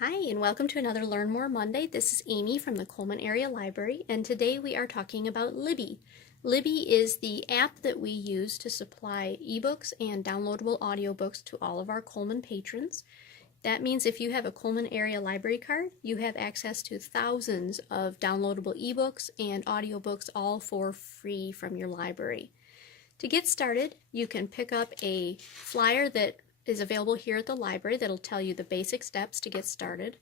Hi, and welcome to another Learn More Monday. This is Amy from the Coleman Area Library, and today we are talking about Libby. Libby is the app that we use to supply ebooks and downloadable audiobooks to all of our Coleman patrons. That means if you have a Coleman Area Library card, you have access to thousands of downloadable ebooks and audiobooks, all for free from your library. To get started, you can pick up a flyer that is available here at the library that'll tell you the basic steps to get started.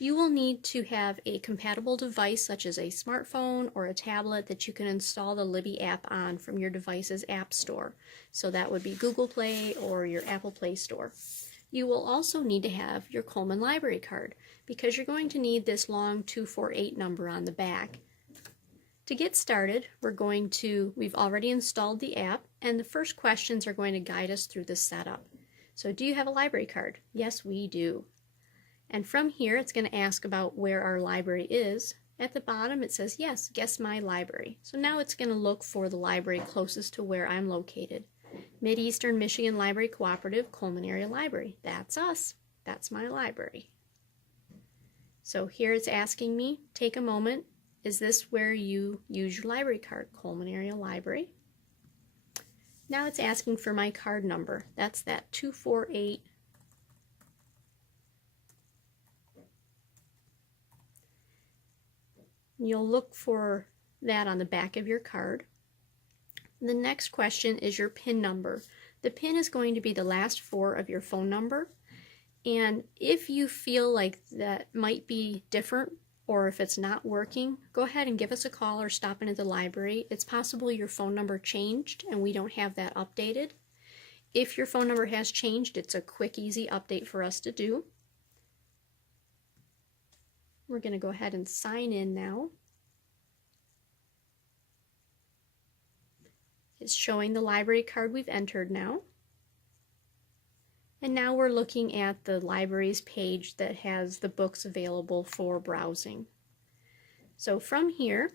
You will need to have a compatible device such as a smartphone or a tablet that you can install the Libby app on from your device's app store. So that would be Google Play or your Apple Play Store. You will also need to have your Coleman Library card because you're going to need this long 248 number on the back. To get started, we've already installed the app, and the first questions are going to guide us through the setup. So do you have a library card? Yes, we do. And from here, it's going to ask about where our library is. At the bottom, it says, yes, guess my library. So now it's going to look for the library closest to where I'm located. Mid-Eastern Michigan Library Cooperative, Coleman Area Library. That's us. That's my library. So here it's asking me, take a moment. Is this where you use your library card? Coleman Area Library. Now it's asking for my card number. That's that 248. You'll look for that on the back of your card. The next question is your PIN number. The PIN is going to be the last four of your phone number. And if you feel like that might be different, or if it's not working, go ahead and give us a call or stop in at the library. It's possible your phone number changed and we don't have that updated. If your phone number has changed, it's a quick, easy update for us to do. We're going to go ahead and sign in now. It's showing the library card we've entered now. And now we're looking at the library's page that has the books available for browsing. So from here,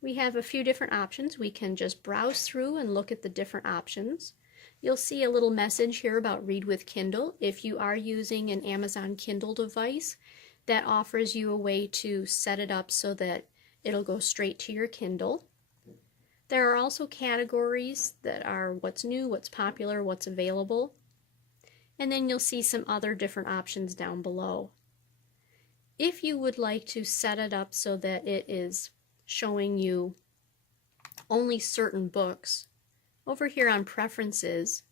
we have a few different options. We can just browse through and look at the different options. You'll see a little message here about Read with Kindle. If you are using an Amazon Kindle device, that offers you a way to set it up so that it'll go straight to your Kindle. There are also categories that are what's new, what's popular, what's available. And then you'll see some other different options down below. If you would like to set it up so that it is showing you only certain books, over here on Preferences,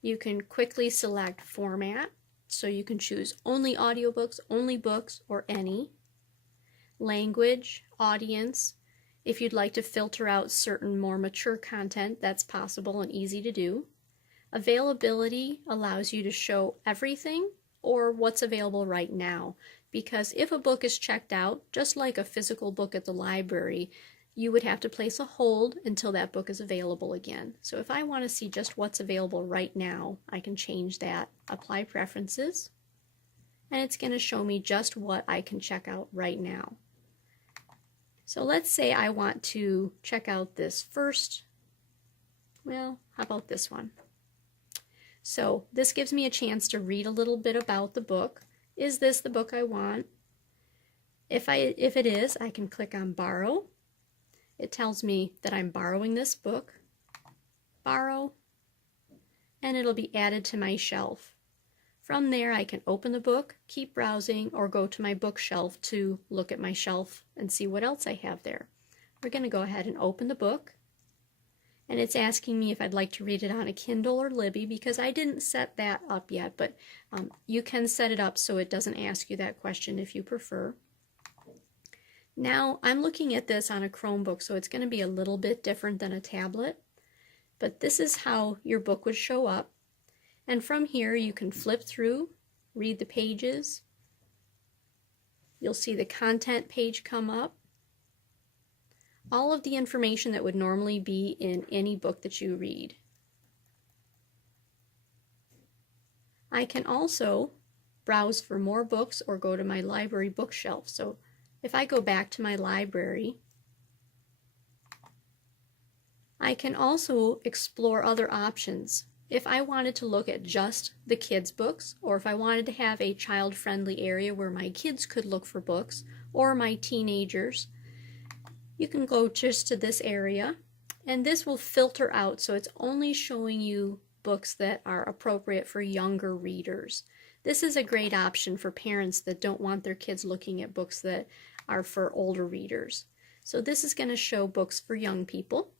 you can quickly select Format, so you can choose only audiobooks, only books, or any. Language, Audience, if you'd like to filter out certain more mature content, that's possible and easy to do. Availability allows you to show everything or what's available right now, because if a book is checked out, just like a physical book at the library, you would have to place a hold until that book is available again. So if I want to see just what's available right now, I can change that, apply preferences, and it's going to show me just what I can check out right now. So let's say I want to check out this first, well, how about this one? So this gives me a chance to read a little bit about the book. Is this the book I want? If it is, I can click on Borrow. It tells me that I'm borrowing this book. Borrow. And it'll be added to my shelf. From there, I can open the book, keep browsing, or go to my bookshelf to look at my shelf and see what else I have there. We're going to go ahead and open the book. And it's asking me if I'd like to read it on a Kindle or Libby, because I didn't set that up yet, but you can set it up so it doesn't ask you that question if you prefer. Now I'm looking at this on a Chromebook, so it's going to be a little bit different than a tablet, but this is how your book would show up. And from here you can flip through, read the pages. You'll see the content page come up. All of the information that would normally be in any book that you read. I can also browse for more books or go to my library bookshelf. So if I go back to my library, I can also explore other options. if I wanted to look at just the kids' books, or if I wanted to have a child-friendly area where my kids could look for books, or my teenagers, you can go just to this area, and this will filter out, so it's only showing you books that are appropriate for younger readers. This is a great option for parents that don't want their kids looking at books that are for older readers. So this is going to show books for young people.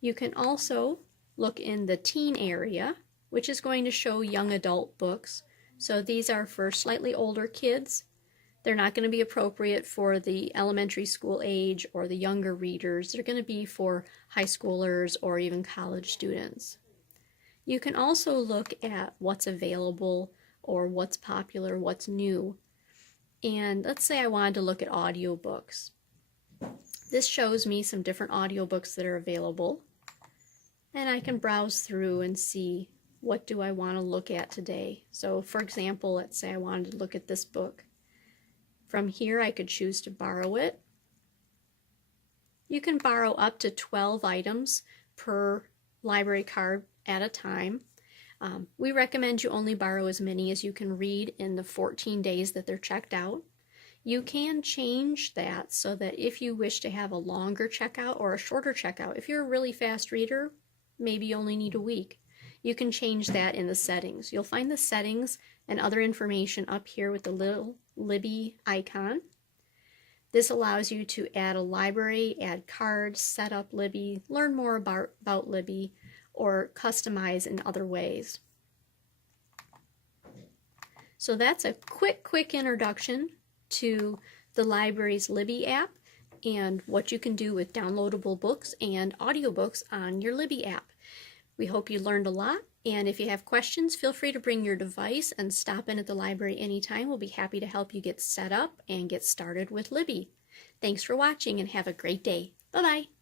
You can also look in the teen area, which is going to show young adult books. So these are for slightly older kids. They're not going to be appropriate for the elementary school age or the younger readers. They're going to be for high schoolers or even college students. You can also look at what's available or what's popular, what's new. And let's say I wanted to look at audiobooks. This shows me some different audiobooks that are available. And I can browse through and see what do I want to look at today. So for example, let's say I wanted to look at this book. From here I could choose to borrow it. You can borrow up to 12 items per library card at a time. We recommend you only borrow as many as you can read in the 14 days that they're checked out. You can change that so that if you wish to have a longer checkout or a shorter checkout, if you're a really fast reader, maybe you only need a week. You can change that in the settings. You'll find the settings and other information up here with the little Libby icon. This allows you to add a library, add cards, set up Libby, learn more about Libby, or customize in other ways. So that's a quick introduction to the library's Libby app and what you can do with downloadable books and audiobooks on your Libby app. We hope you learned a lot, and if you have questions, feel free to bring your device and stop in at the library anytime. We'll be happy to help you get set up and get started with Libby. Thanks for watching and have a great day. Bye-bye.